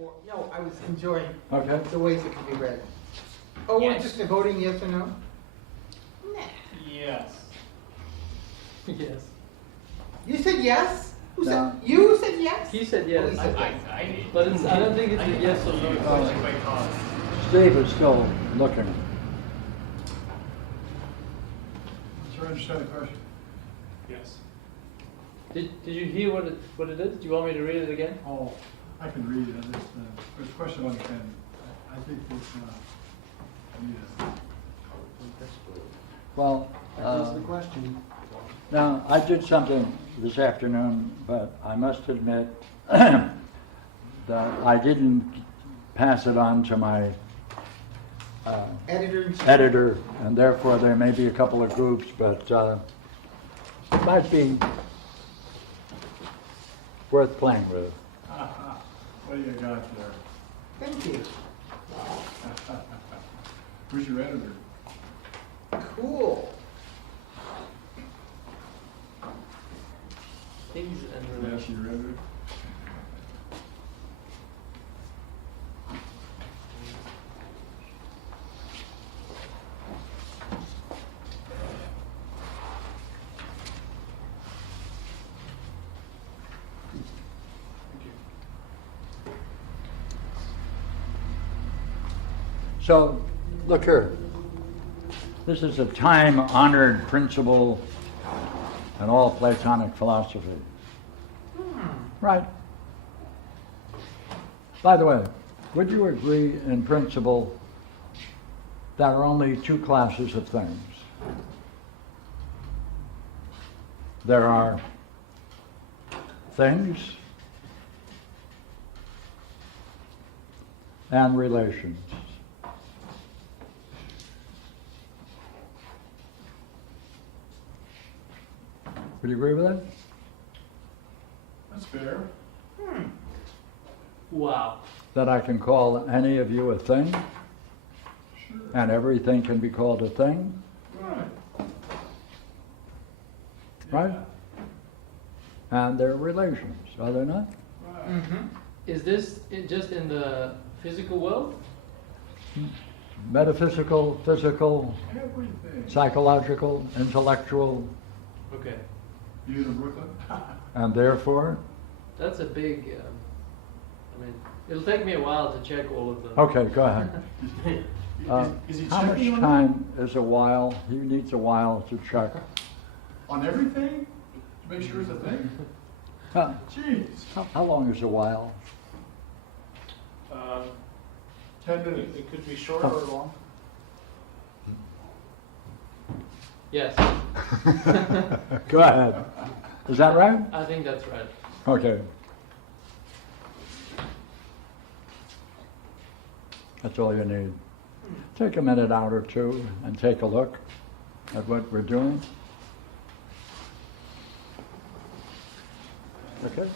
Or, no, I was enjoying Okay. the ways it can be read. Oh, we're Yes. just voting yes or no? Nah. Yes. Yes. You said yes? Who No. said, you said yes? He said Oh, yes. he said yes. I did. But it's, I don't think it's I a did. yes or no question. By cause. Steve is still looking. Sure, I understand the question. Yes. Did you hear what it is? Do you want me to read it again? Oh, I can read it. It's a question of understanding. I think it's, yeah. Well, That's the question. now, I did something this afternoon, but I must admit that I didn't pass it on to my Editor-in-chief. editor, and therefore there may be a couple of groups, but it might be worth playing with. What do you got there? Thank you. Who's your editor? Cool. Things and Yes, relations. your editor. So, look here. This is a time-honored principle in all Platonic philosophy. Right. By the way, would you agree in principle there are only two classes of things? There are things and relations. Would you agree with that? That's fair. Wow. That I can call any of you a thing, Sure. and everything can be called a thing, Right. right? And they're relations, are they not? Right. Mm-hmm. Is this just in the physical world? Metaphysical, physical, Everything. psychological, intellectual, Okay. You in Brooklyn? and therefore, That's a big. I mean, it'll take me a while to check all of them. okay, go ahead. Is he How much checking on time is a while? He needs a while to check. On everything? To make sure it's a thing? Huh, Jeez. how long is a while? 10 minutes. It could be short or long. Yes. Go ahead. Is that right? I think that's right. Okay. That's all you need. Take a minute out or two and take a look at what we're doing. Okay?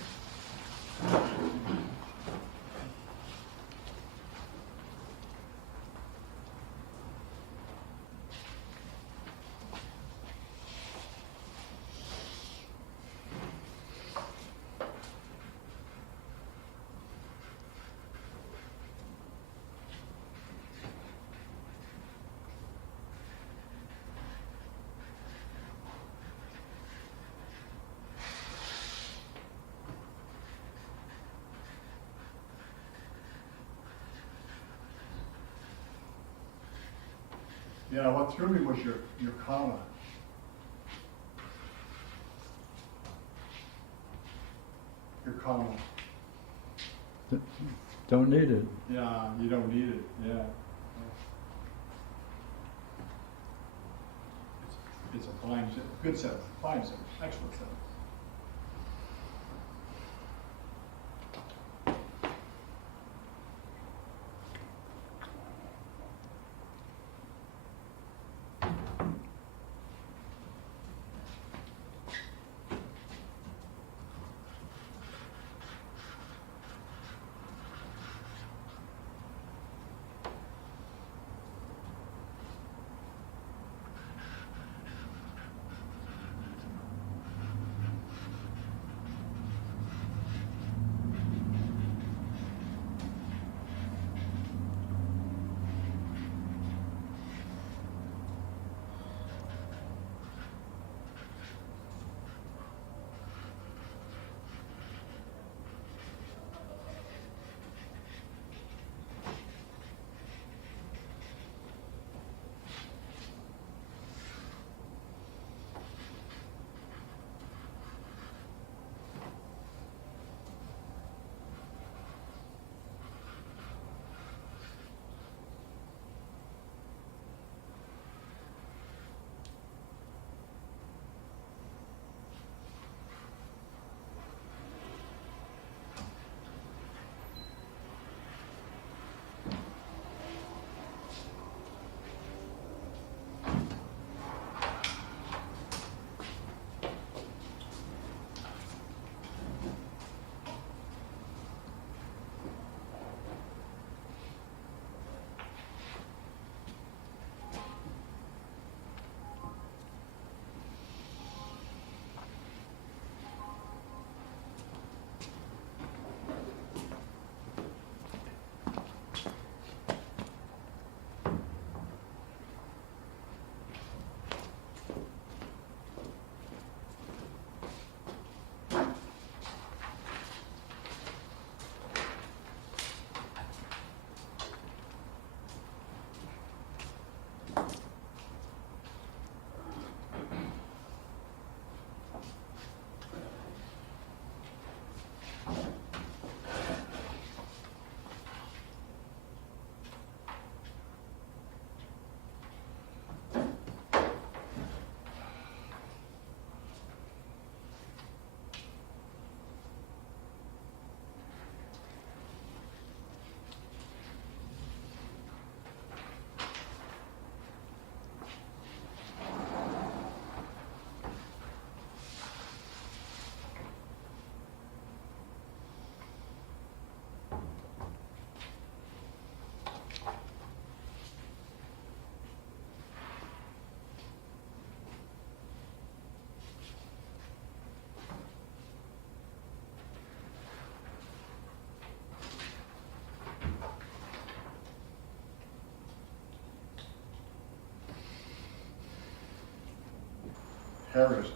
Yeah, what threw me was your comma. Your comma. Don't need it. Yeah, you don't need it, yeah. It's a fine, good sentence, fine sentence, excellent sentence. heresy.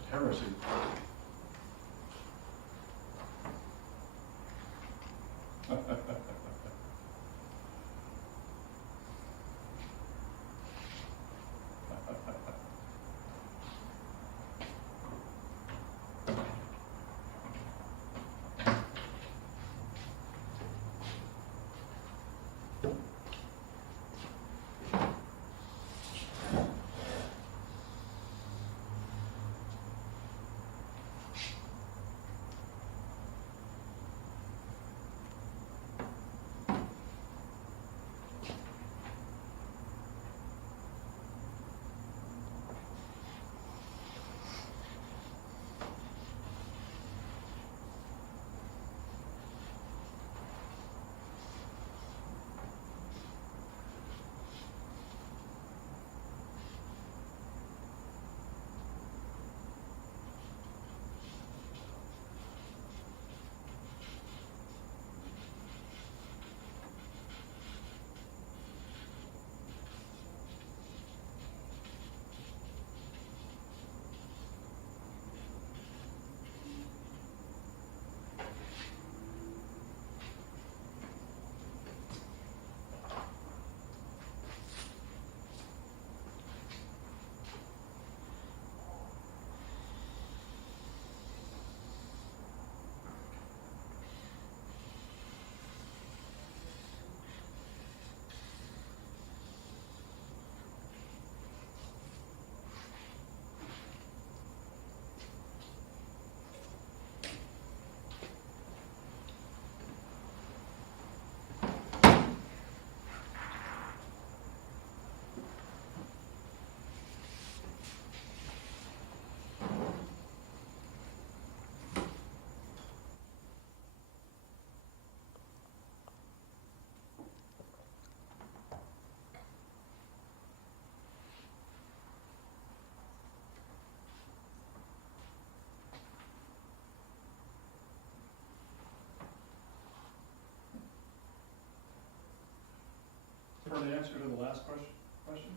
For the answer to the last question?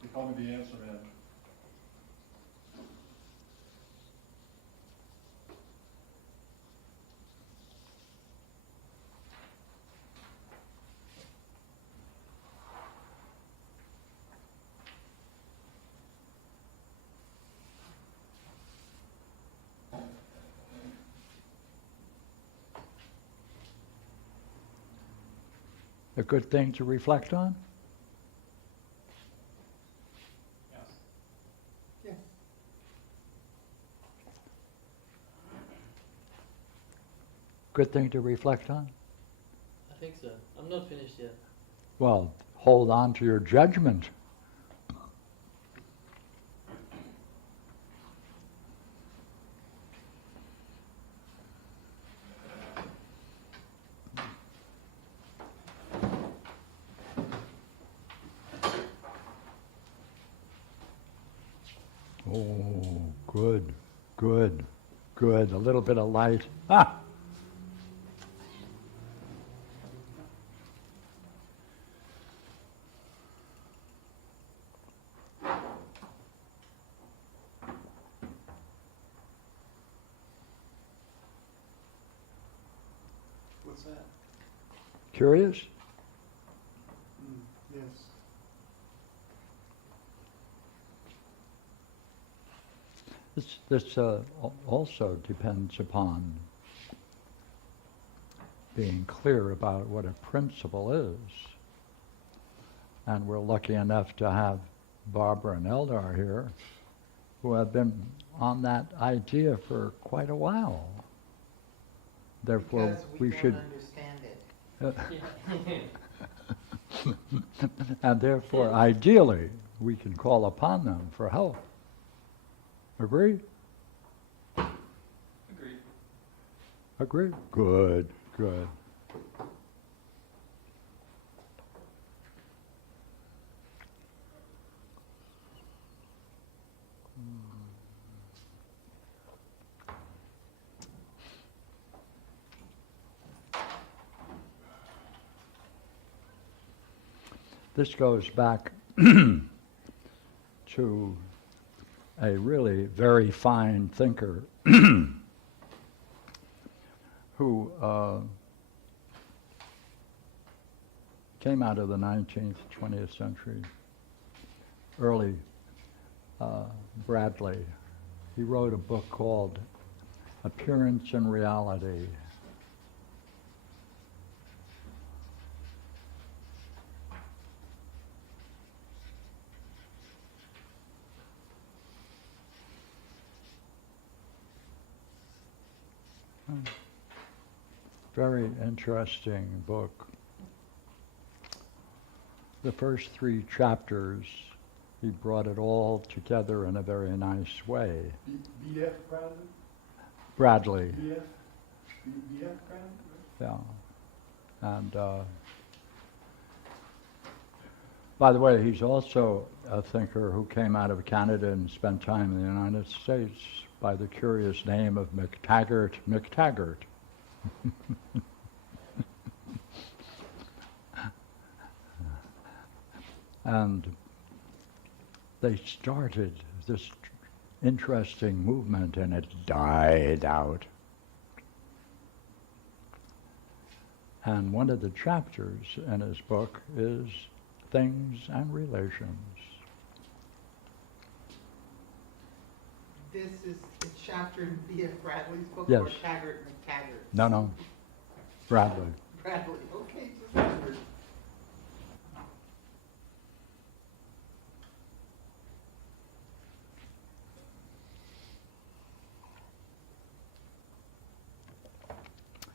You call me the answer man. A good thing to reflect on? Yes. Yes. Good thing to reflect on? I think so. I'm not finished yet. Well, hold on to your judgment. Oh, good, good, good. A little bit of light. Ah! What's that? Curious? Yes. This also depends upon being clear about what a principle is. And we're lucky enough to have Barbara and Eldar here, who have been on that idea for quite a while. Therefore, Because we don't should, understand it. and therefore, ideally, we can call upon them for help. Agree? Agreed. Agree? Good, good. This goes back to a really very fine thinker who came out of the 19th, 20th century, early Bradley. He wrote a book called Appearance and Reality. Very interesting book. The first 3 chapters, he brought it all together in a very nice way. B.F. Bradley? Bradley, B.F. B.F. Bradley? yeah. And by the way, he's also a thinker who came out of Canada and spent time in the United States by the curious name of McTaggart. And they started this interesting movement and it died out. And one of the chapters in his book is Things and Relations. This is a chapter in B.F. Bradley's book, Yes. or Taggart McTaggart? No, Bradley. Bradley, okay, just wondered.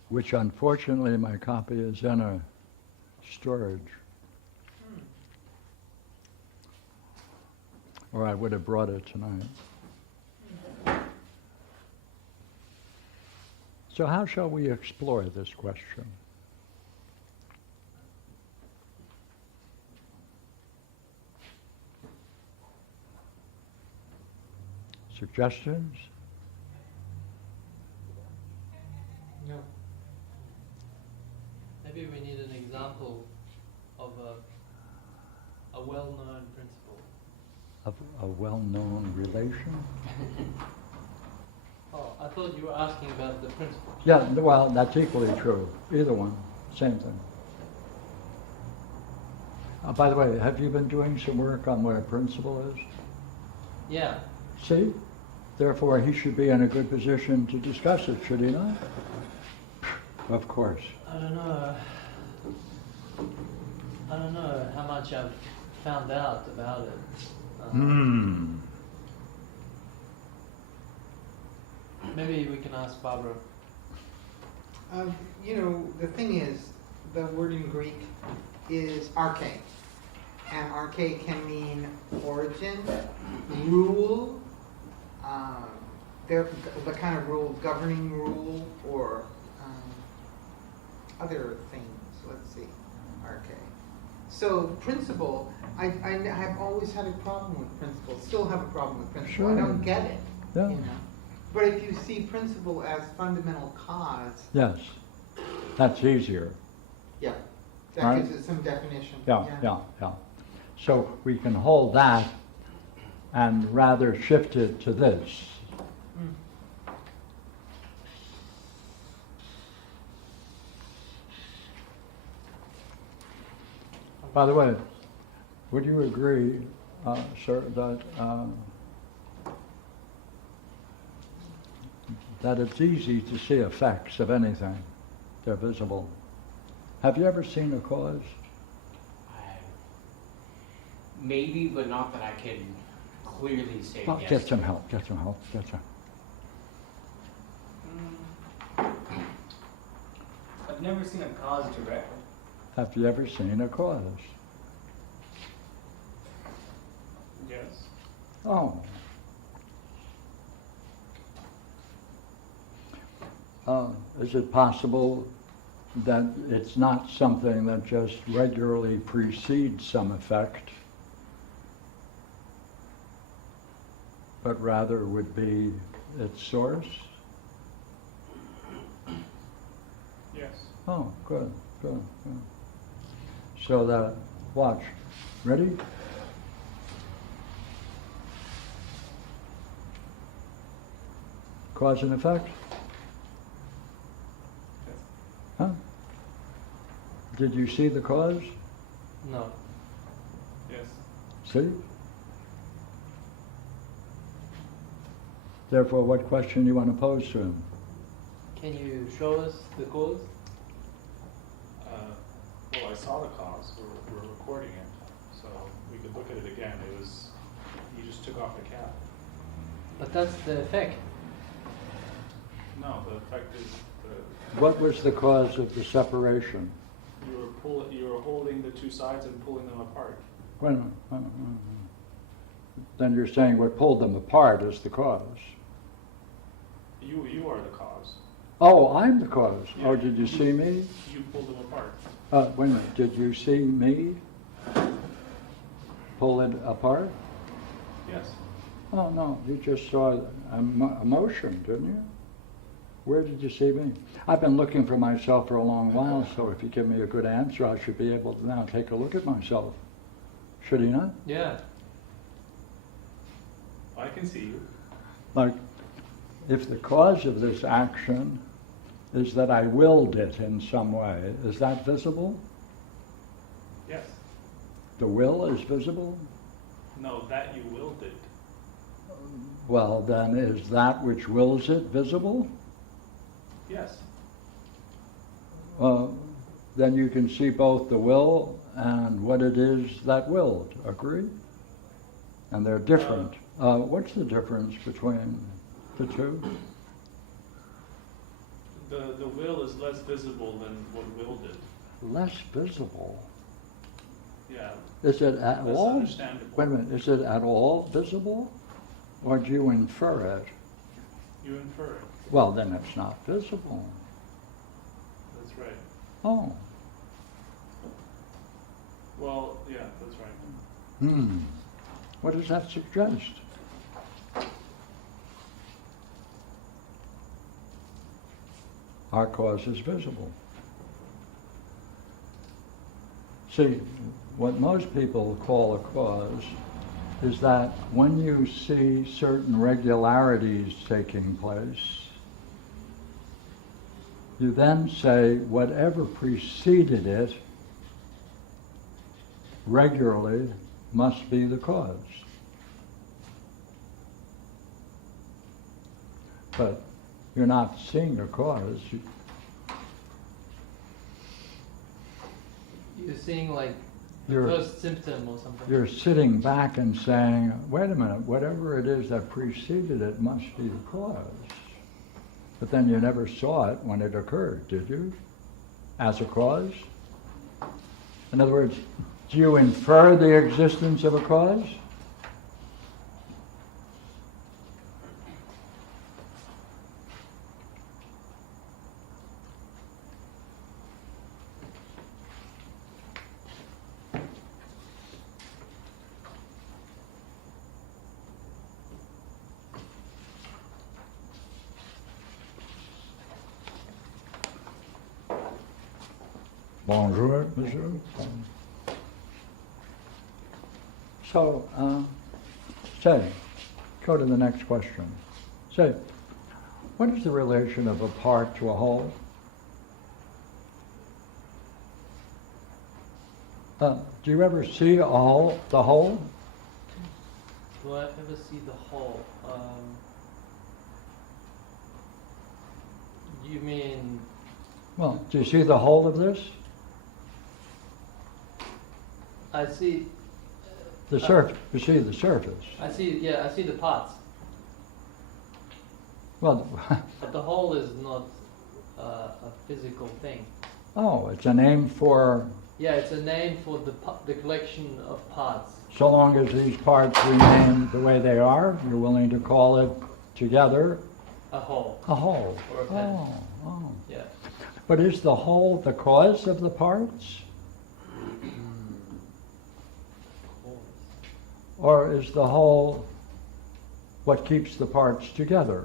Which unfortunately my copy is in a storage. Or I would have brought it tonight. So how shall we explore this question? Suggestions? No. Maybe we need an example of a well-known principle. Of a well-known relation? Oh, I thought you were asking about the principle. Yeah, well, that's equally true. Either one, same thing. By the way, have you been doing some work on what a principle is? Yeah. See? Therefore, he should be in a good position to discuss it, should he not? Of course. I don't know how much I've found out about it. Maybe we can ask Barbara. You know, the thing is, the word in Greek is arche. And arche can mean origin, rule, the kind of rule, governing rule, or other things. Let's see, arche. So principle, I have always had a problem with principle, still have a problem with principle. I don't get it, Yeah. you know. But if you see principle as fundamental cause, Yes, that's easier. yeah, that Right. gives it some definition. Yeah. So we can hold that and rather shift it to this. Mm. By the way, would you agree, sir, that it's easy to see effects of anything? They're visible. Have you ever seen a cause? Maybe, but not that I can clearly say Well, yes. get some help. I've never seen a cause directly. Have you ever seen a cause? Yes. Oh. Is it possible that it's not something that just regularly precedes some effect, but rather would be its source? Yes. Oh, good. So that Watch. Ready? Cause and effect? Huh? Did you see the cause? No. Yes. See? Therefore, what question do you want to pose to him? Can you show us the cause? Well, I saw the cause. We're recording it, so we could look at it again. It was, you just took off the cap. But that's the effect. No, the effect is the, What was the cause of the separation? you were holding the two sides and pulling them apart. When, then you're saying what pulled them apart is the cause. You are the cause. Oh, I'm the cause. Yeah. Oh, did you see me? You pulled them apart. Wait a minute, did you see me pull it apart? Yes. Oh, no, you just saw a motion, didn't you? Where did you see me? I've been looking for myself for a long while, so if you give me a good answer, I should be able to now take a look at myself. Should he not? Yeah. I can see you. Like, if the cause of this action is that I willed it in some way, is that visible? Yes. The will is visible? No, that you willed it. Well, then is that which wills it visible? Yes. Then you can see both the will and what it is that willed. Agree? And they're different. What's the difference between the two? The will is less visible than what willed it. Less visible. Yeah. Is it at Less all? understandable. Wait a minute. Is it at all visible, or do you infer it? You infer it. Well, then it's not visible. That's right. Oh. Well, yeah, that's right. What does that suggest? Our cause is visible. See, what most people call a cause is that when you see certain regularities taking place, you then say whatever preceded it regularly must be the cause. But you're not seeing a cause. You're seeing like the You're- first symptom or something. You're sitting back and saying, wait a minute, whatever it is that preceded it must be the cause. But then you never saw it when it occurred, did you? As a cause? In other words, do you infer the existence of a cause? Bonjour, monsieur. So, say, go to the next question. Say, what is the relation of a part to a whole? Do you ever see a whole, the whole? Do I ever see the whole? You mean Well, do you see the whole of this? I see? The surface, you see the surface. I see. Yeah, I see the parts, Well, but the whole is not a physical thing. oh, it's a name for, Yeah, it's a name for the collection of parts. so long as these parts remain the way they are, you're willing to call it together A whole. a whole. Or a pen. Oh. Yeah. But is the whole the cause of the parts? Or is the whole what keeps the parts together?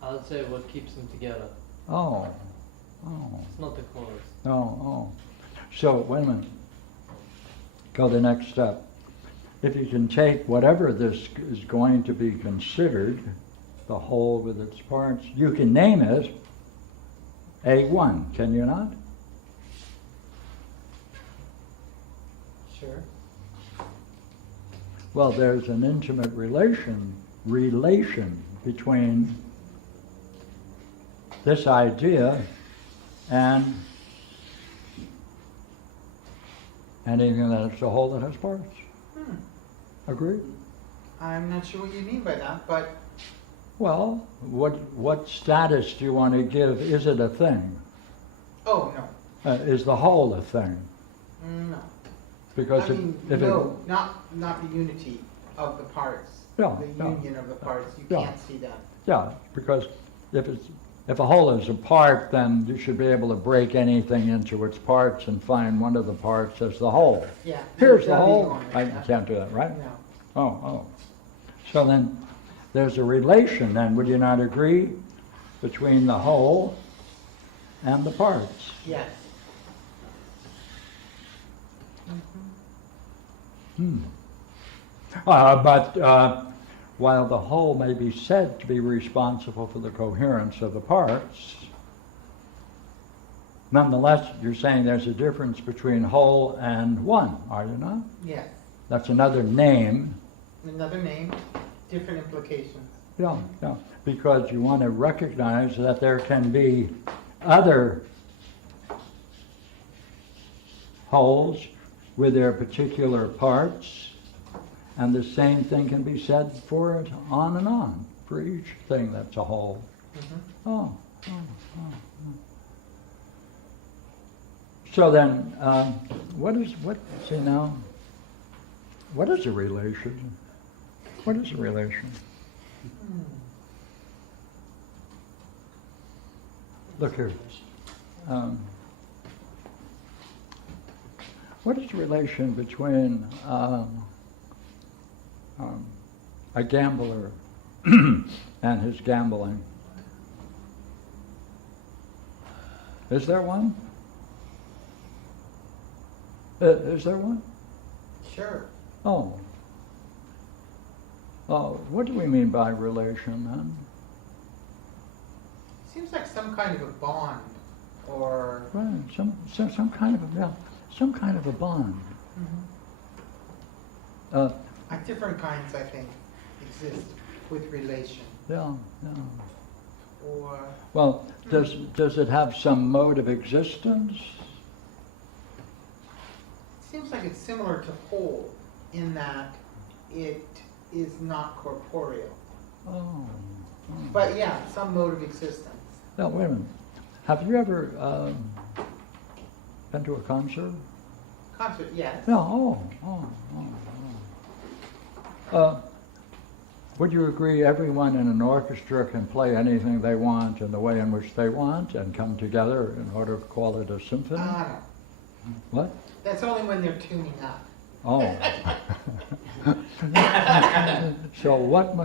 I would say what keeps them together. Oh. It's not the cause. Oh. So, wait a minute. Go the next step. If you can take whatever this is going to be considered, the whole with its parts, you can name it A1, can you not? Sure. Well, there's an intimate relation between this idea and anything that's a whole that has parts. Agree? I'm not sure what you mean by that, but Well, what status do you want to give? Is it a thing? oh no, Is the whole a thing? no. Because I mean, if no, not the unity of the parts. Yeah, The yeah. union of the parts. You Yeah. can't see that. yeah, because if a whole is a part, then you should be able to break anything into its parts and find one of the parts as the whole. Yeah. Here's the that'd be whole. going I right now. can't do that, right? No. Oh. So then, there's a relation then, would you not agree, between the whole and the parts? Yes. But while the whole may be said to be responsible for the coherence of the parts, nonetheless, you're saying there's a difference between whole and one, are you not? Yes. That's another name. Another name, different implications. Yeah, because you want to recognize that there can be other wholes with their particular parts, and the same thing can be said for it on and on, for each thing that's a whole. Oh. So then, what is a relation? What is a relation? Look here. What is the relation between a gambler and his gambling? Is there one? Is there one? Sure. Oh. What do we mean by relation then? Seems like some kind of a bond, or Right, some kind of a bond. different kinds, I think, exist with relation. Yeah. Or Well, does it have some mode of existence? seems like it's similar to whole in that it is not corporeal. Oh. But yeah, some mode of existence. Now, wait a minute. Have you ever been to a concert? Concert, yes. No. Would you agree everyone in an orchestra can play anything they want in the way in which they want and come together in order to call it a symphony? No. What? That's only when they're tuning up. Oh. So what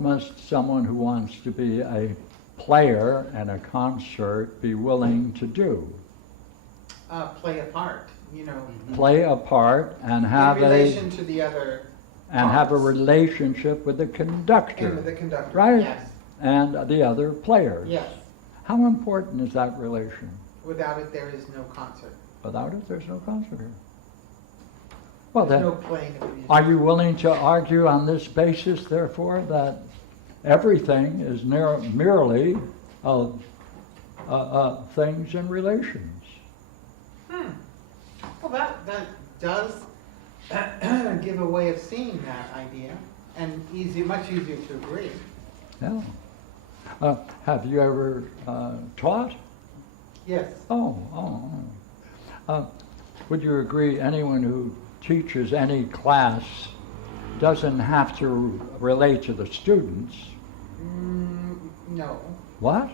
must someone who wants to be a player in a concert be willing to do? Play a part, you know, Play a part and have in relation to the other have a parts. relationship with the conductor, And with the conductor. right? Yes. And the other players. Yes. How important is that relation? Without it, there is no concert. Without it, there's no concert here. Well, There's then, no playing of music. are you willing to argue on this basis, therefore, that everything is merely of things and relations? Well, that does give a way of seeing that idea, and much easier to agree. Yeah. Have you ever taught? Yes. Would you agree anyone who teaches any class doesn't have to relate to the students? No. What?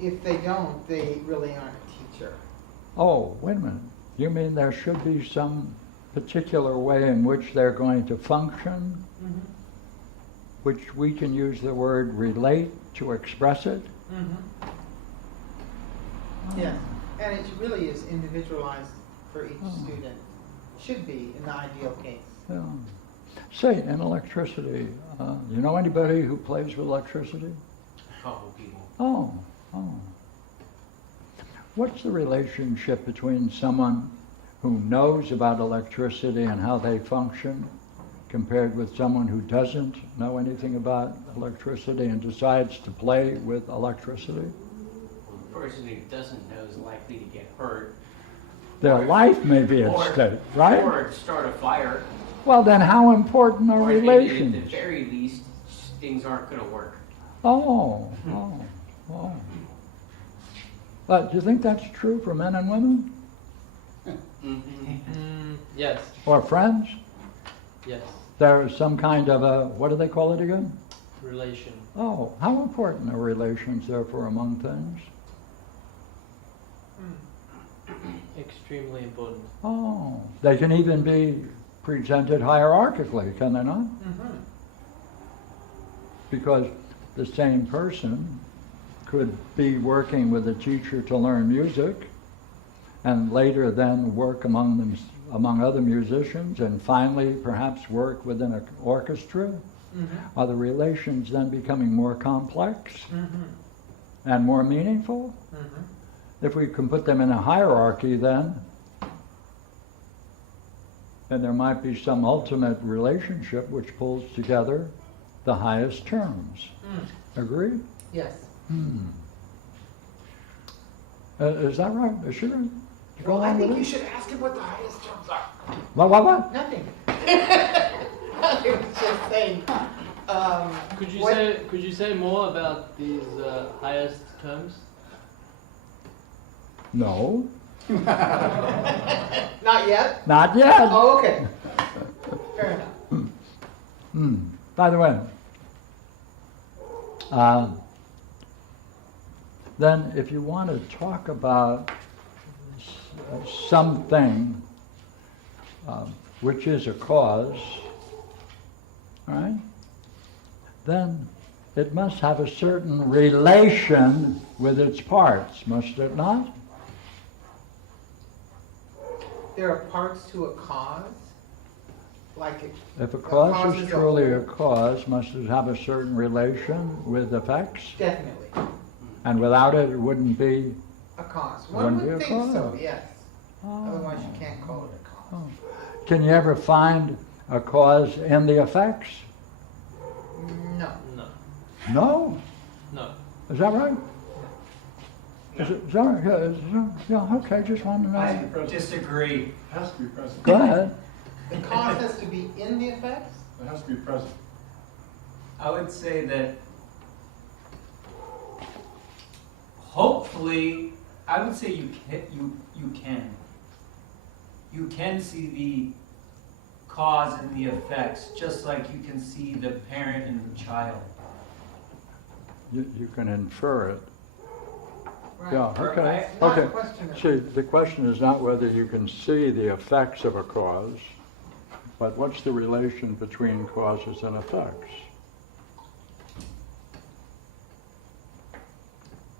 If they don't, they really aren't a teacher. Oh, wait a minute. You mean there should be some particular way in which they're going to function, which we can use the word relate to express it? Yes. And it really is individualized for each student. Should be in the ideal case. Yeah. Say, in electricity, you know anybody who plays with electricity? A couple people. Oh, oh. What's the relationship between someone who knows about electricity and how they function compared with someone who doesn't know anything about electricity and decides to play with electricity? Well, the person who doesn't know is likely to get hurt. Their life may be at Or- stake, right? Or start a fire. Well, then how important are Or at the relations? very least, things aren't going to work. Oh, oh, oh. But do you think that's true for men and women? Yes, Or friends? yes. There is some kind of a, what do they call it again? Relation. Oh, how important are relations therefore among things? Extremely important. Oh, they can even be presented hierarchically, can they not? Mm-hmm. Because the same person could be working with a teacher to learn music and later then work among them, among other musicians, and finally perhaps work within an orchestra. Mm-hmm. Are the relations then becoming more complex Mm-hmm. and more meaningful? Mm-hmm. If we can put them in a hierarchy then there might be some ultimate relationship which pulls together the highest terms. Agree? Yes. Is that right? Is she right? You go Well, I along with think you it? should ask him what the highest terms are. What? Nothing. I was just saying. Could you say more about these highest terms? No, Not yet? not yet. Oh, okay. Fair enough. By the way, then if you want to talk about something which is a cause, all right, then it must have a certain relation with its parts, must it not? There are parts to a cause, like If a cause is a truly a whole. cause, must it have a certain relation with effects? Definitely And without it, it wouldn't be. a cause. Wouldn't One be would a think so, cause. yes. Oh. Otherwise, you can't call it a cause. Can you ever find a cause in the effects? No. No. No? No. Is that right? Is that right? Yeah, okay, just wanted to know. I disagree. Has to be present. Go ahead. The cause has to be in the effects? It has to be present. I would say that hopefully, I would say you can. You can see the cause and the effects, just like you can see the parent and the child. You can infer it. Right. Yeah, okay. It's not a Okay. question of- See, the question is not whether you can see the effects of a cause, but what's the relation between causes and effects?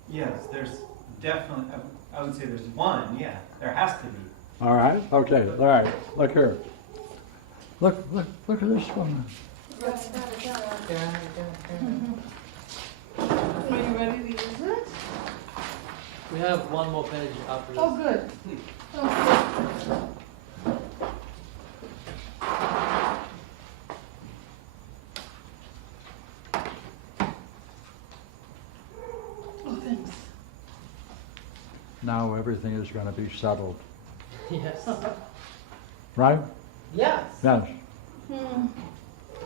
Yes, there's definitely, I would say there's one, yeah, there has to be. All right, okay, all right, look here. Look at this one. Are you ready to use it? We have one more page after this. Oh, good. Oh, oh, thanks. Now everything is going to be settled, Yes. right? Yes. Yes.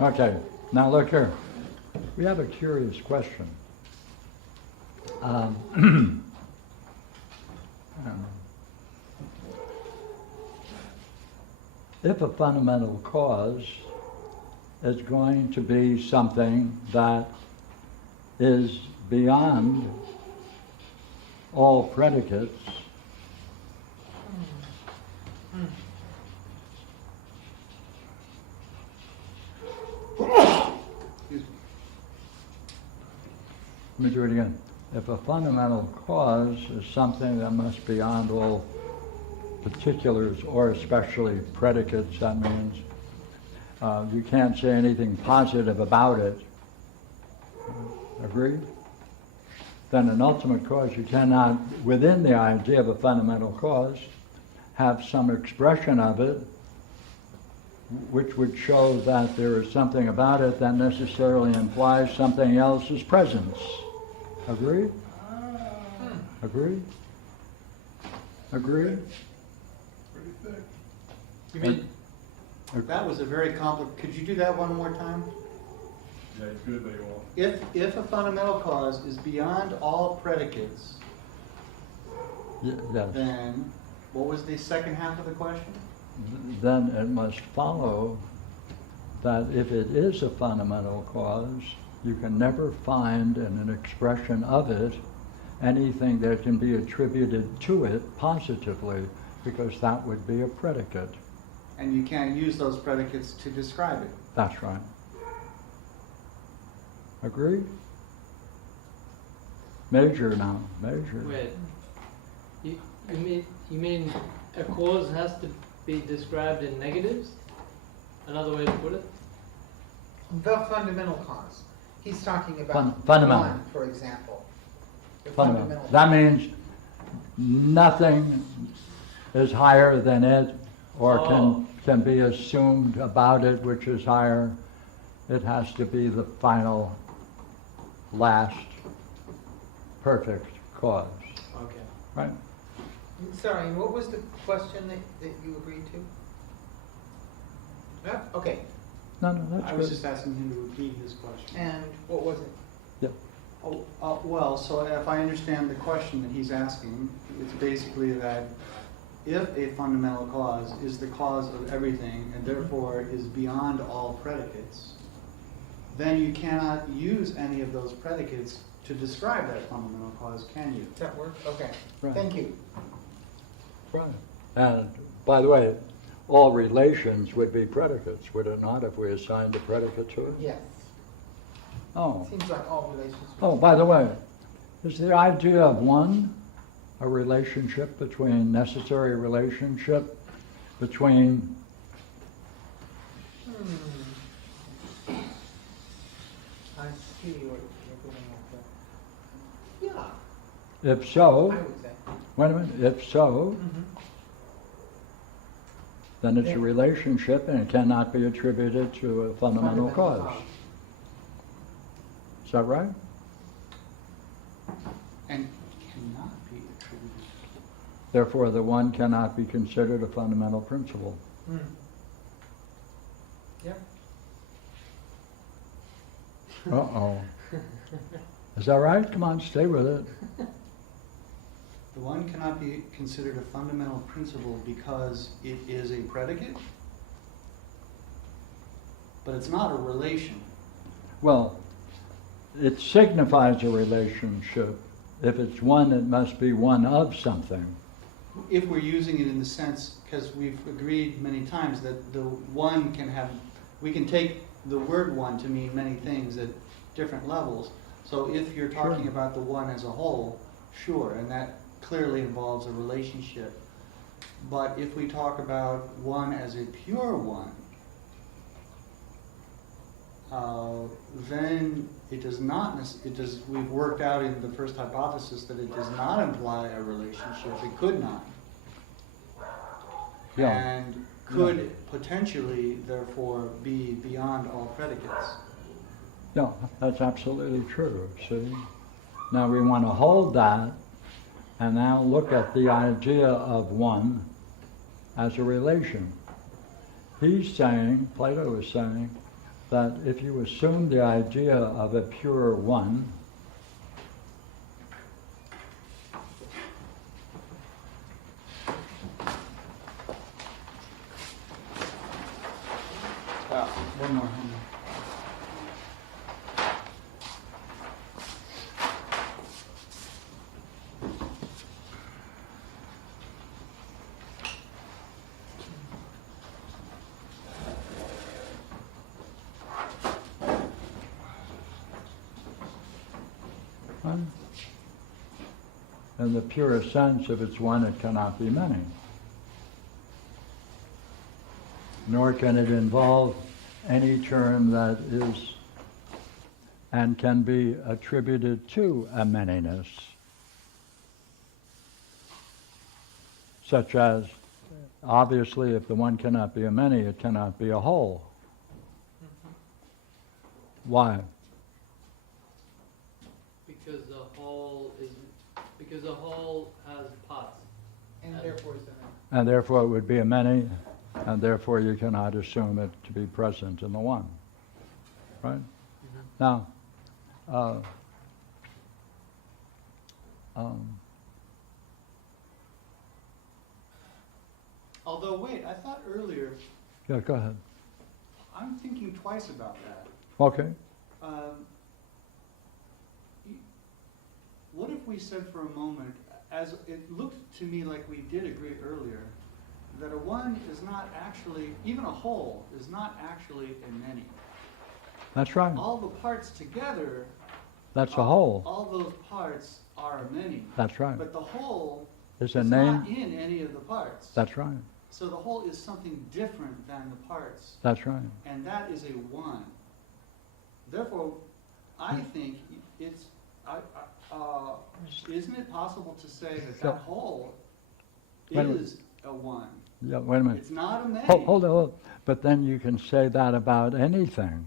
Okay, now look here. We have a curious question. If a fundamental cause is going to be something that is beyond all predicates, let me do it again. If a fundamental cause is something that must be beyond all particulars or especially predicates, that means you can't say anything positive about it. Agree? Then an ultimate cause, you cannot, within the idea of a fundamental cause, have some expression of it which would show that there is something about it that necessarily implies something else's presence. Agree? Agree? Agree? Pretty thick. You mean, That was a very complex, could you do that one more time? Yeah, it's good, but you won't. If a fundamental cause is beyond all predicates, Yes. then what was the second half of the question? Then it must follow that if it is a fundamental cause, you can never find in an expression of it anything that can be attributed to it positively, because that would be a predicate. And you can't use those predicates to describe it. That's right. Agree? Major now, major. wait, you mean a cause has to be described in negatives? Another way to put it? The fundamental cause. He's talking about Fundamental. one, for example. The Fundamental. That means nothing is higher than it, or can be assumed about it which is higher. It has to be the final, last, perfect cause. Okay. Right? Sorry, what was the question that you agreed to? Yeah, okay, No, that's I good. was just asking him to repeat his question. and what was it? Well, so if I understand the question that he's asking, it's basically that if a fundamental cause is the cause of everything and therefore is beyond all predicates, then you cannot use any of those predicates to describe that fundamental cause, can you? Does that work? Okay, Right. thank you. Right. And by the way, all relations would be predicates, would it not, if we assigned a predicate to it? Yes, Oh. seems like all relations. Oh, by the way, is the idea of one a relationship between, necessary relationship between, I see what you're going at there. Yeah, if so, I would say. wait a minute, if so, Mhm. then it's Yeah. a relationship and it cannot be attributed to a fundamental cause. Is that right? And cannot be attributed. Therefore, the one cannot be considered a fundamental principle. Hmm. Yep. Uh-oh. Is that right? Come on, stay with it. The one cannot be considered a fundamental principle because it is a predicate, but it's not a relation. Well, it signifies a relationship. If it's one, it must be one of something. If we're using it in the sense, because we've agreed many times that the one can have, we can take the word one to mean many things at different levels. So if you're talking Sure. about the one as a whole, sure, and that clearly involves a relationship. But if we talk about one as a pure one, then it does not, we've worked out in the first hypothesis that it does not imply a relationship. It could not. Yeah. And could potentially, therefore, be beyond all predicates. Yeah, that's absolutely true, see? Now we want to hold that and now look at the idea of one as a relation. He's saying, Plato is saying, that if you assume the idea of a pure one, One more. in the purest sense, if it's one, it cannot be many. nor can it involve any term that is and can be attributed to a manyness, such as, obviously, if the one cannot be a many, it cannot be a whole. Why? Because the whole has parts. And therefore it's an And therefore it would be a many, and therefore you cannot assume it to be present in the one. Right? Now, Although, wait, I thought earlier, yeah, go ahead. I'm thinking twice about that. Okay. What if we said for a moment, as it looked to me like we did agree earlier, that a one is not actually, even a whole, is not actually a many. That's right. All the parts together, That's a whole. all those parts are a many. That's right. But the whole It's a is name. not in any of the parts. That's right. So the whole is something different than the parts. That's right. And that is a one. Therefore, I think it's, isn't it possible to say that So- that whole Wait a minute. is a one? Yeah, wait a minute. It's not a many. Hold on. But then you can say that about anything.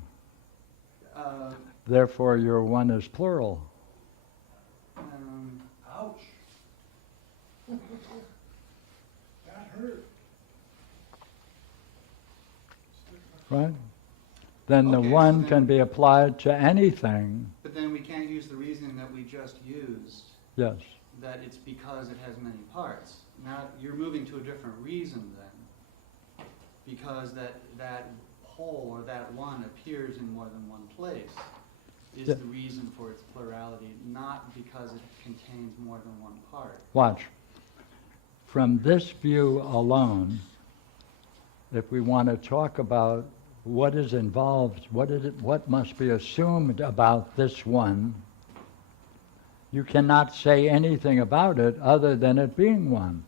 Uh, Therefore, your one is plural. Ouch. That hurt. Right? Then the Okay, so one then- can be applied to anything. But then we can't use the reasoning that we just used, Yes. that it's because it has many parts. Now, you're moving to a different reason then. Because that whole or that one appears in more than one place is Yeah. the reason for its plurality, not because it contains more than one part. Watch. From this view alone, if we want to talk about what is involved, what must be assumed about this one, you cannot say anything about it other than it being one.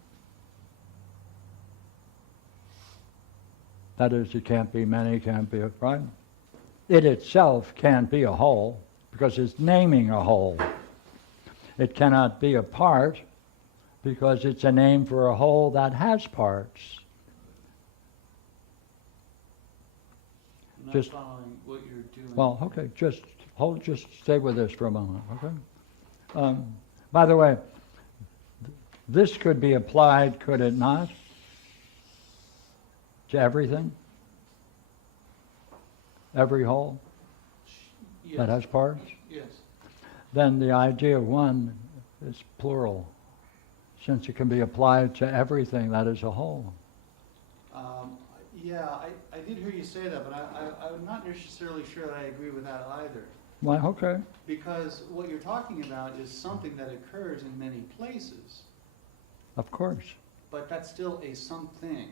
That is, it can't be many, can't be, right? It itself can't be a whole because it's naming a whole. It cannot be a part because it's a name for a whole that has parts. I'm not Just- following what you're doing. Well, okay, just stay with this for a moment, okay? By the way, this could be applied, could it not, to everything? Every whole Yes. that has parts? Yes. Then the idea of one is plural, since it can be applied to everything that is a whole. Yeah, I did hear you say that, but I'm not necessarily sure that I agree with that either. Why, okay, Because what you're talking about is something that occurs in many places, of course. but that's still a something.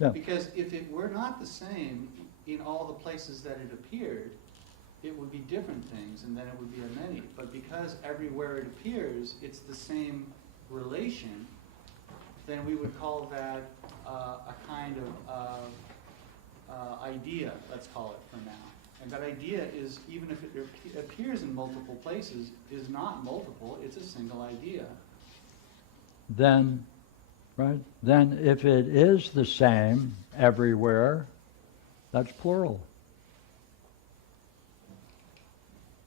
Yeah. Because if it were not the same in all the places that it appeared, it would be different things, and then it would be a many. But because everywhere it appears, it's the same relation, then we would call that a kind of idea, let's call it for now. And that idea is, even if it appears in multiple places, is not multiple, it's a single idea. Then, right, then if it is the same everywhere, that's plural.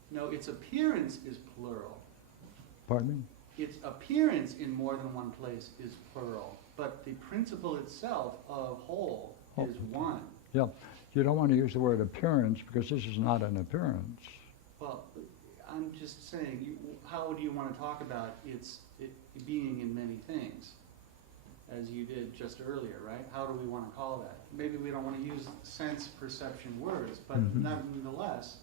No, its appearance is plural. Pardon me? Its appearance in more than one place is plural, but the principle itself of whole is one. Yeah, you don't want to use the word appearance because this is not an appearance. Well, I'm just saying, how do you want to talk about it being in many things, as you did just earlier, right? How do we want to call that? Maybe we don't want to use sense perception words, but Mhm. nonetheless,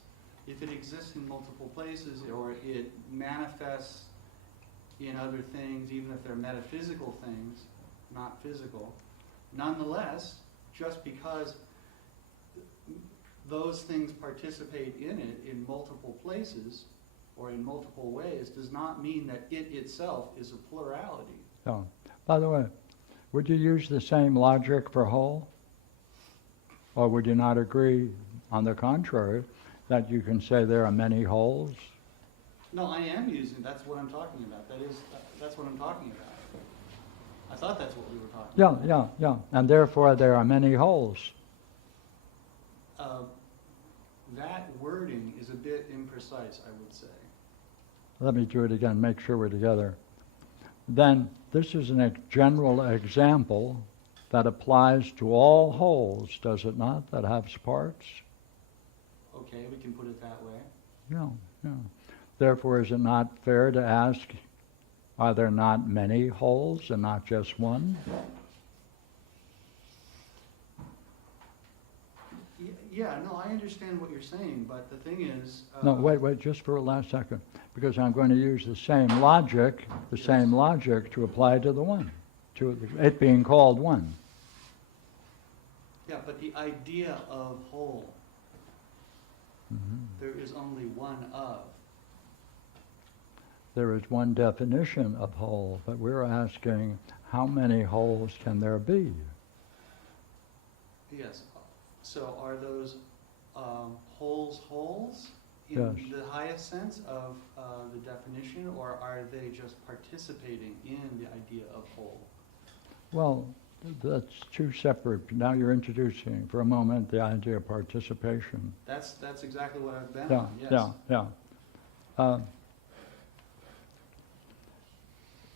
if it exists in multiple places or it manifests in other things, even if they're metaphysical things, not physical, nonetheless, just because those things participate in it in multiple places or in multiple ways does not mean that it itself is a plurality. Yeah. By the way, Would you use the same logic for whole? Or would you not agree, on the contrary, that you can say there are many wholes? No, I am using, that's what I'm talking about. That's what I'm talking about. I thought that's what we were talking Yeah, about. yeah. And therefore there are many wholes. That wording is a bit imprecise, I would say. Let me do it again, make sure we're together. Then this is a general example that applies to all wholes, does it not, that have parts? Okay, we can put it that way. Yeah. Therefore, is it not fair to ask, are there not many wholes and not just one? Yeah, no, I understand what you're saying, but the thing is... No, wait, just for a last second, because I'm going to use the same logic to apply to the one, to it being called one. Yeah, but the idea of whole, Mhm. there is only one of. There is one definition of whole, but we're asking how many wholes can there be? Yes, so are those wholes in Yes. the highest sense of the definition, or are they just participating in the idea of whole? Well, that's two separate. Now you're introducing for a moment the idea of participation. That's exactly what I've been on, yes. Yeah.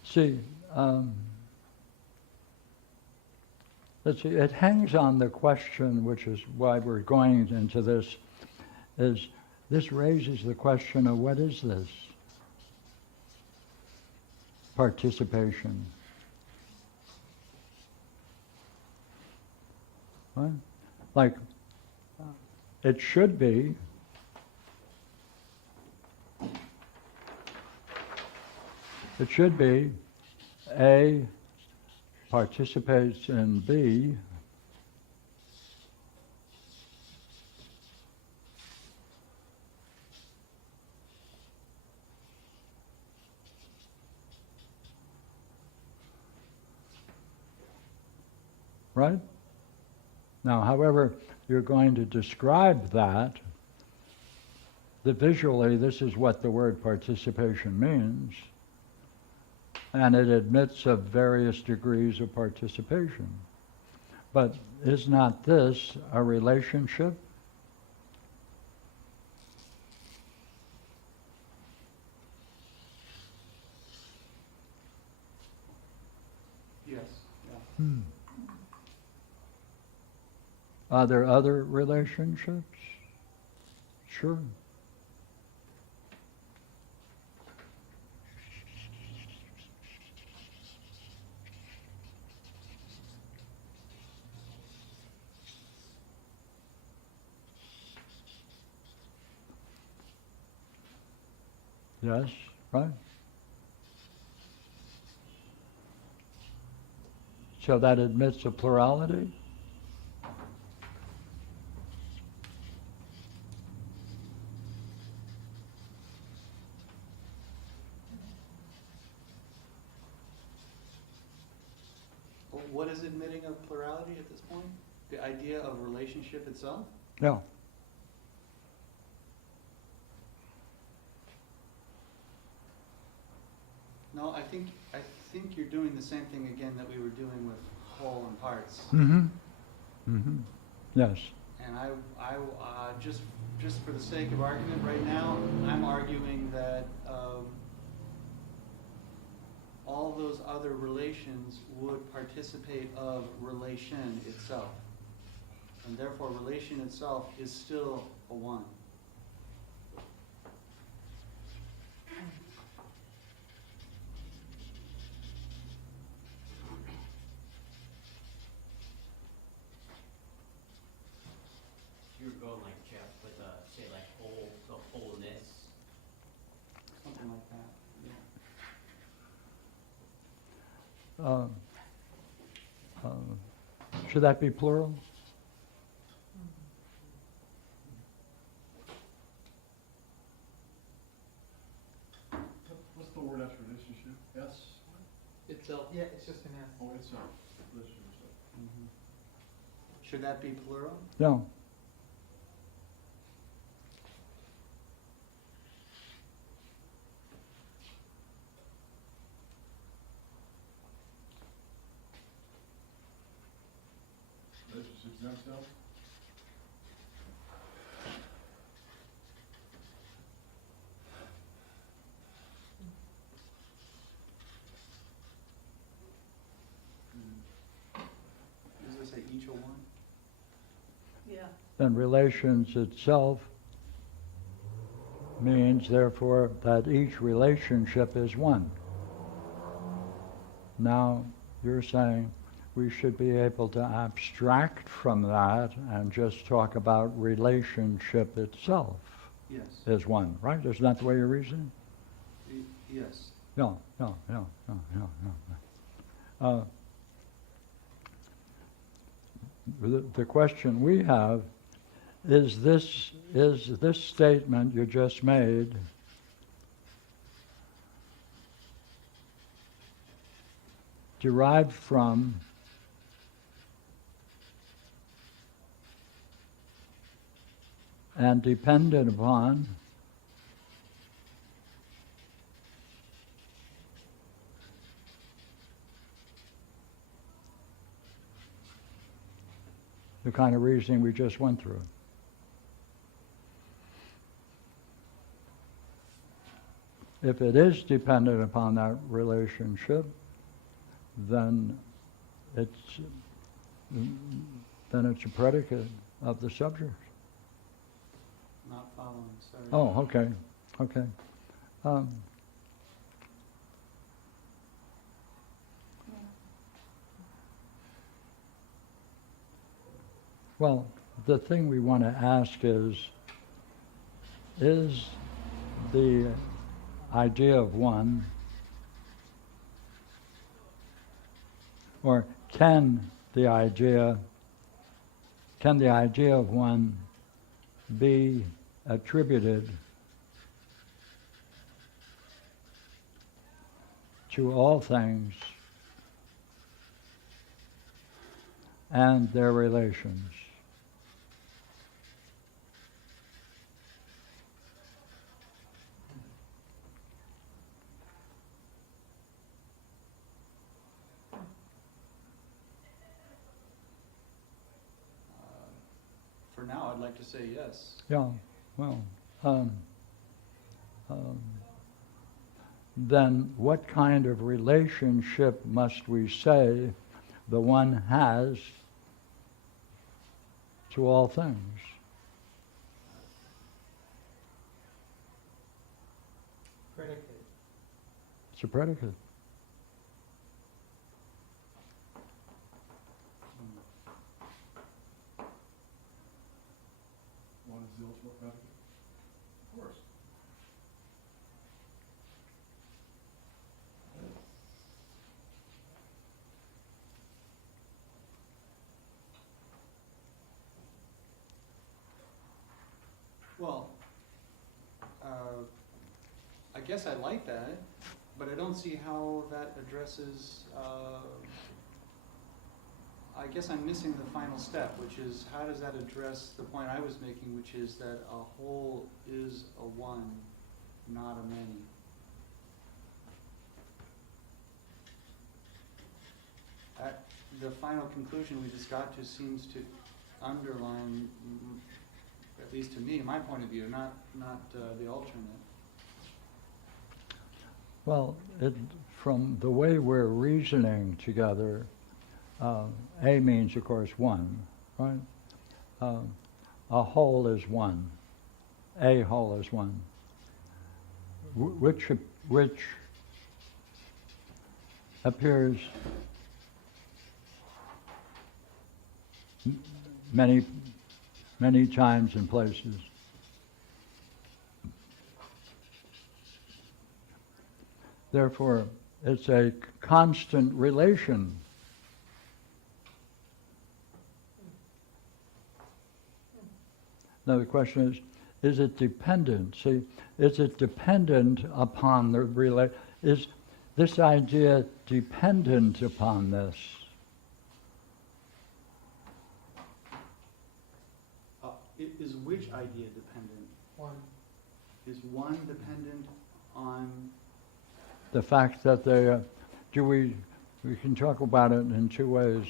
See, let's see, it hangs on the question, which is why we're going into this, is this raises the question of what is this? Participation. Right? Like, it should be A participates in B, right? Now, however you're going to describe that, visually this is what the word participation means, and it admits of various degrees of participation. But is not this a relationship? Yes, yeah. Are there other relationships? Sure. Yes, right? So that admits a plurality? What is admitting of plurality at this point? The idea of relationship itself? Yeah. No, I think you're doing the same thing again that we were doing with whole and parts. Yes. And I just for the sake of argument right now, I'm arguing that all those other relations would participate of relation itself. And therefore relation itself is still a one. You were going like Jeff with say like whole, the wholeness. Something like that, yeah. Should that be plural? What's the word after relationship? S? itself. Yeah, it's just an S. Oh, it's not listed as Should that be plural? No, a, this is exempt self? Does it say each or one? Yeah. then relations itself means therefore that each relationship is one. Now you're saying we should be able to abstract from that and just talk about relationship itself Yes. as one, right? Isn't that the way you're reasoning? Yes. No. The question we have is this statement you just made derived from and dependent upon the kind of reasoning we just went through. If it is dependent upon that relationship, then it's a predicate of the subject. Not following, sorry. Oh, okay. Well, the thing we want to ask is the idea of one, or can the idea of one be attributed to all things and their relations? For now, I'd like to say yes. Yeah, well, then what kind of relationship must we say the one has to all things? Predicate. It's a predicate. One is the ultimate predicate? Of course. Well, I guess I like that, but I don't see how that addresses, I guess I'm missing the final step, which is how does that address the point I was making, which is that a whole is a one, not a many. The final conclusion we just got to seems to underline, at least to me, my point of view, not the alternate. Well, from the way we're reasoning together, A means, of course, one, right? A whole is one. A whole is one. Which appears many times and places. Therefore, it's a constant relation. Now the question is it dependent? See, is it dependent upon the this idea dependent upon this. Is which idea dependent? One. Is one dependent on, The fact that we can talk about it in two ways.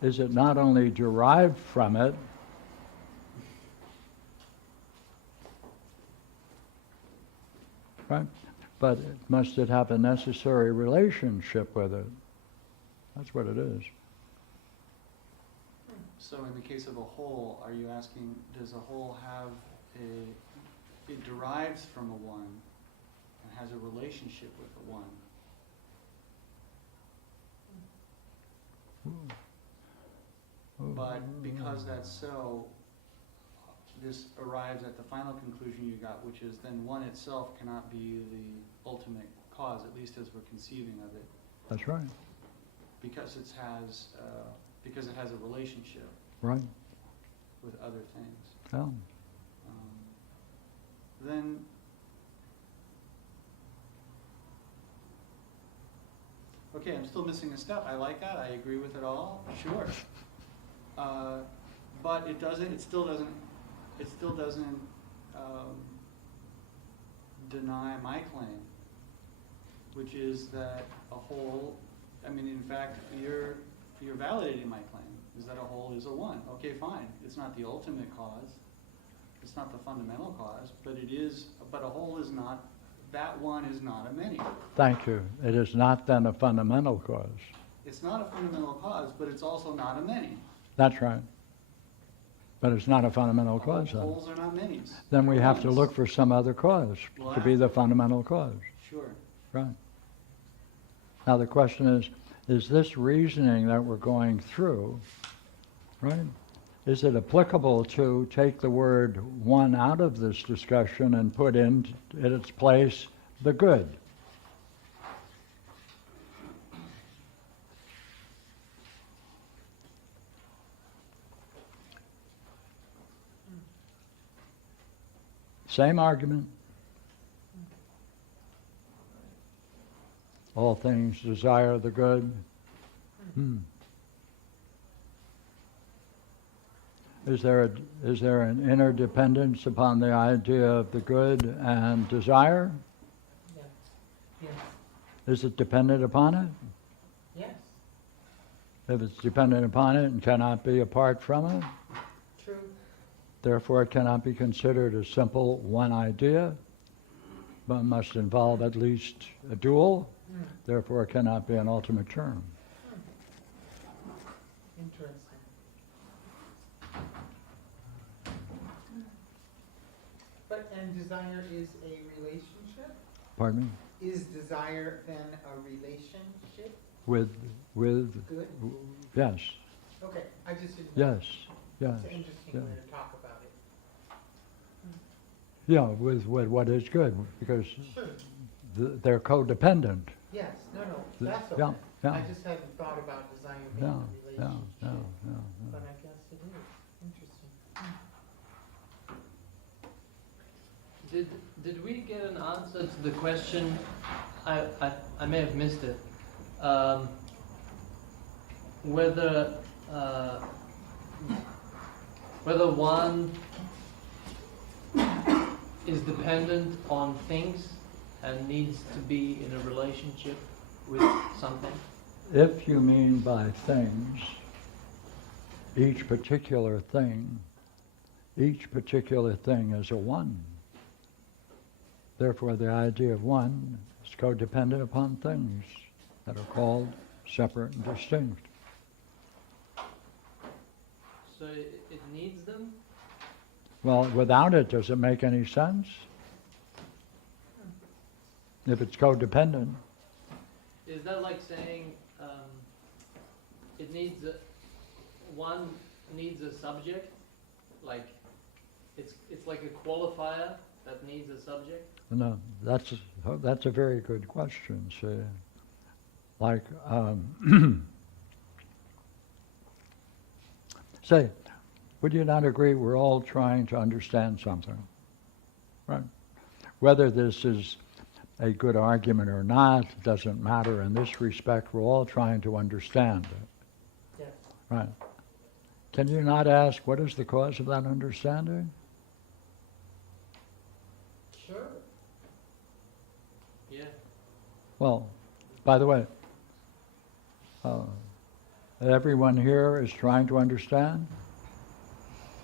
Is it not only derived from it, right? But must it have a necessary relationship with it? That's what it is. so in the case of a whole, are you asking, does a whole have it derives from a one and has a relationship with a one? But because that's so, this arrives at the final conclusion you got, which is then one itself cannot be the ultimate cause, at least as we're conceiving of it, That's right. because it has a relationship Right. with other things. Yeah. Then okay, I'm still missing a step. I like that. I agree with it all. Sure. But it still doesn't deny my claim, which is that a whole, I mean, in fact, you're validating my claim, is that a whole is a one. Okay, fine. It's not the ultimate cause. It's not the fundamental cause, but a whole is not, that one is not a many. Thank you. It is not then a fundamental cause. It's not a fundamental cause, but it's also not a many. That's right. But it's not a fundamental cause then. Wholes are not many's. Then we have to Ones. look for some other cause We'll to be have the to. fundamental cause. Sure. Right. Now the question is this reasoning that we're going through, right? Is it applicable to take the word one out of this discussion and put in its place the good? Same argument. All things desire the good. Is there an interdependence upon the idea of the good and desire? Yeah. Yes. Is it dependent upon it? Yes. If it's dependent upon it and cannot be apart from it, True. therefore it cannot be considered a simple one idea, but must involve at least a dual, therefore it cannot be an ultimate term. Interesting. And desire is a relationship? Pardon me? Is desire then a relationship? With Good? yes, Okay, I just didn't know. yes, yes. It's an interesting yeah. way to talk about it. Yeah, with what is good, because Sure. they're codependent. Yes, no, The- that's yeah, okay. yeah. I just hadn't thought about desire being Yeah, a yeah, relationship. yeah. But I guess it is. Interesting. Did we get an answer to the question? I may have missed it. Whether one is dependent on things and needs to be in a relationship with something. If you mean by things, each particular thing is a one. Therefore, the idea of one is codependent upon things that are called separate and distinct. So it needs them? Well, without it, does it make any sense? If it's codependent, Is that like saying it needs one needs a subject? Like it's like a qualifier that needs a subject? no, that's a very good question. See, like, say, would you not agree we're all trying to understand something, right? Whether this is a good argument or not doesn't matter in this respect. We're all trying to understand it. Yeah. Right. Can you not ask what is the cause of that understanding? Sure. Yeah. Well, by the way, everyone here is trying to understand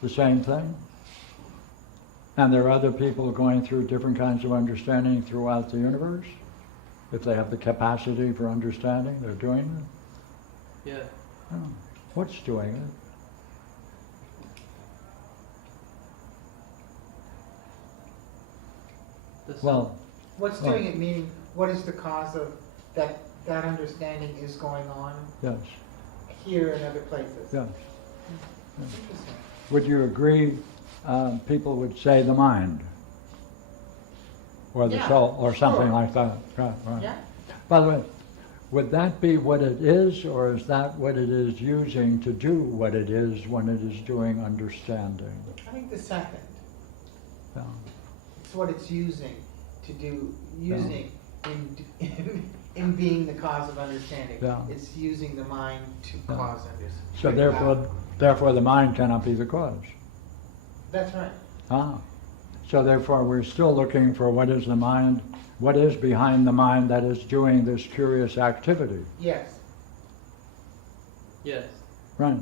the same thing? And there are other people going through different kinds of understanding throughout the universe? If they have the capacity for understanding, they're doing it? Yeah. Oh, what's doing it? Well, What's Oh. doing it, meaning, what is the cause of that understanding is going on yes, here and other places? yes. Interesting. Would you agree, people would say the mind? Or the Yeah, soul, or something sure. like that? Right, right. Yeah? By the way, would that be what it is, or is that what it is using to do what it is when it is doing understanding? I think the second. Yeah. It's what it's using to do, using in being the cause of understanding. Yeah. It's using the mind to Yeah. cause understanding. So therefore the mind cannot be the cause. That's right. Ah. So therefore we're still looking for what is the mind, what is behind the mind that is doing this curious activity. Yes. Yes. Right.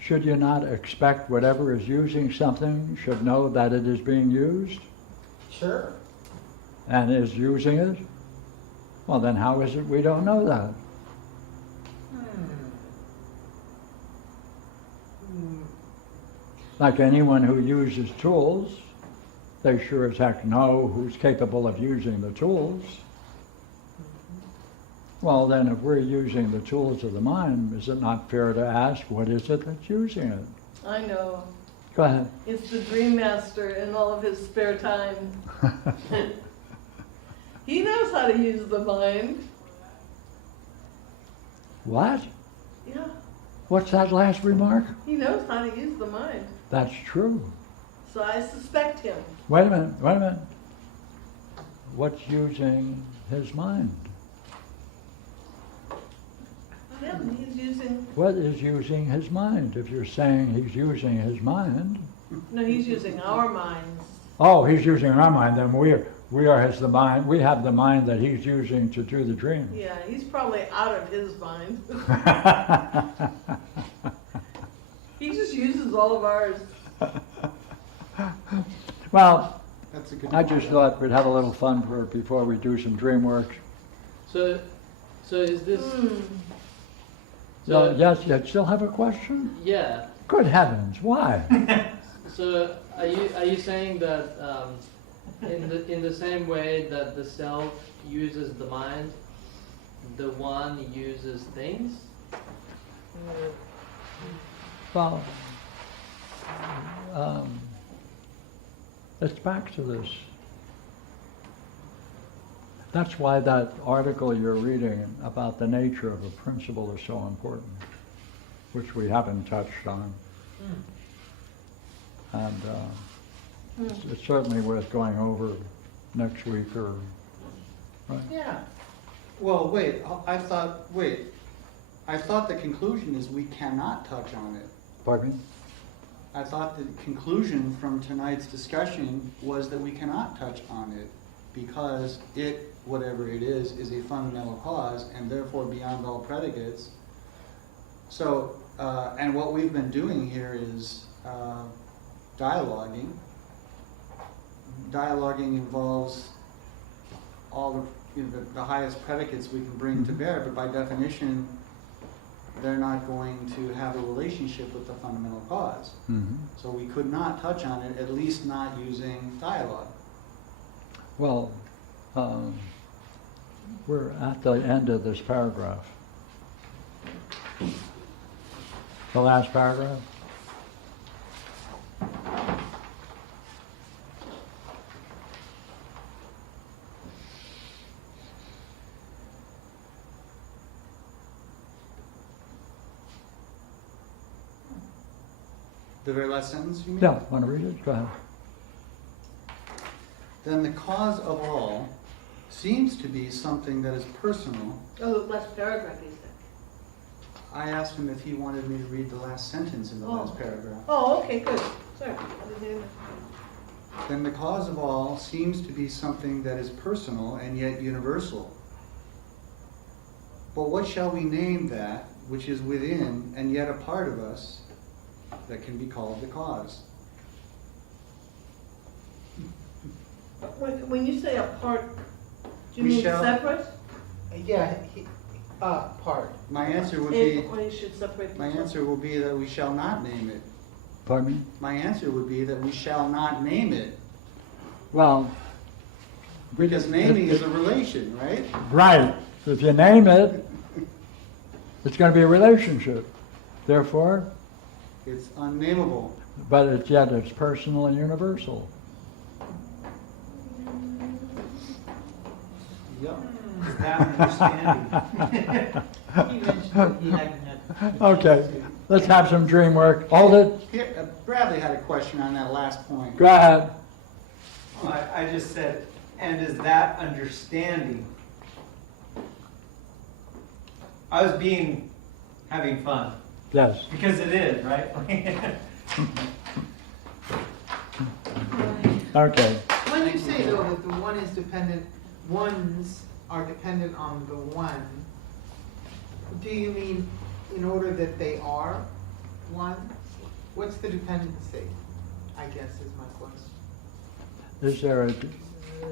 Should you not expect whatever is using something should know that it is being used Sure. and is using it? Well, then how is it we don't know that? Like anyone who uses tools, they sure as heck know who's capable of using the tools. Well, then if we're using the tools of the mind, is it not fair to ask, what is it that's using it? I know. Go ahead. It's the Dream Master in all of his spare time. He knows how to use the mind. What? Yeah, What's that last remark? he knows how to use the mind. That's true. So I suspect him. Wait a minute. What's using his mind? Yeah, he's using, What is using his mind? If you're saying he's using his mind, no, he's using our minds. oh, he's using our mind, then we are his the mind, we have the mind that he's using to do the dream. Yeah, he's probably out of his mind. He just uses all of ours. Well, That's a good I point. just thought we'd have a little fun before we do some dream work. So is this? Hmm. No, So yes, you still have a question? yeah. Good heavens, why? So are you saying that in the same way that the self uses the mind, the one uses things? Well, it's back to this. That's why that article you're reading about the nature of a principle is so important, which we haven't touched on. And it's certainly worth going over next week or, right? Yeah. Well, wait, I thought the conclusion is we cannot touch on it. Pardon me? I thought the conclusion from tonight's discussion was that we cannot touch on it because it, whatever it is a fundamental cause and therefore beyond all predicates. So, and what we've been doing here is dialoguing. Dialoguing involves all the highest predicates we can bring to bear, but by definition, they're not going to have a relationship with the fundamental cause. Mm-hmm. So we could not touch on it, at least not using dialogue. Well, we're at the end of this paragraph. The last paragraph? The very last sentence, you mean? Yeah, want to read it? Go ahead. Then the cause of all seems to be something that is personal. Oh, the last paragraph he said. I asked him if he wanted me to read the last sentence in the last Oh. paragraph. Oh, okay, good. Sorry. I didn't hear that. Then the cause of all seems to be something that is personal and yet universal. But what shall we name that which is within and yet a part of us that can be called the cause? When you say apart, do you We mean shall- separate? Yeah, part. My answer would be, Or you should separate? my answer will be that we shall not name it. Pardon me? My answer would be that we shall not name it. Well, Because naming is a relation, right? right. If you name it, it's going to be a relationship. Therefore, It's unnameable. but it's yet it's personal and universal. Yep. Is that understanding? He mentioned that he hadn't had. Okay, let's have some dream work. Hold it. Here, Bradley had a question on that last point. Go ahead. I just said, and is that understanding? I was having fun, Yes. because it is, right? Okay. When you say though that the one is dependent, ones are dependent on the one, do you mean in order that they are one? What's the dependency, I guess is my question. Is there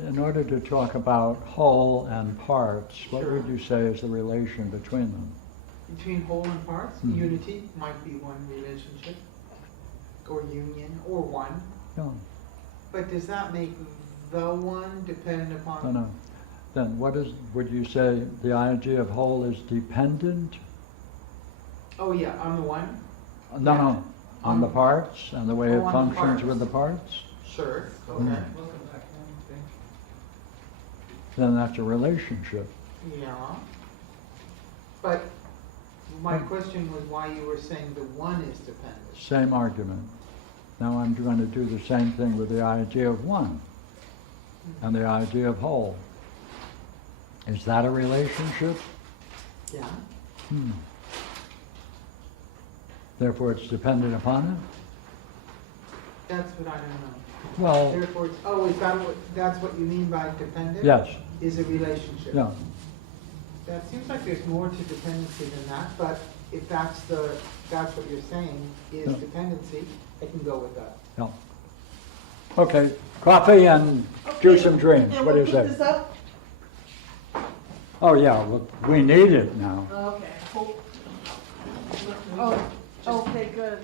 in order to talk about whole and parts, what Sure. would you say is the relation between them? Between whole and parts, Mhm. unity might be one relationship, or union, or one. No, But does that make the one dependent upon? no. Then would you say the idea of whole is dependent? Oh, yeah, on the one? No, Yeah. no, on the parts and the way Oh, it on the functions with parts. the parts? Sure, okay. Mm. Then that's a relationship. Yeah. But my question was why you were saying the one is dependent. Same argument. Now I'm going to do the same thing with the idea of one and the idea of whole. Is that a relationship? Yeah. Hmm. Therefore it's dependent upon it? That's what I don't know. Well, Therefore, is that that's what you mean by dependent? yes, Is a relationship? yeah. That seems like there's more to dependency than that, but if that's what you're saying is Yeah. dependency, I can go with that. Yeah. Okay, coffee and do Okay. some dreams. And What do you we'll put say? this up? Oh, yeah, well, we need it now. Okay. Oh, okay, good.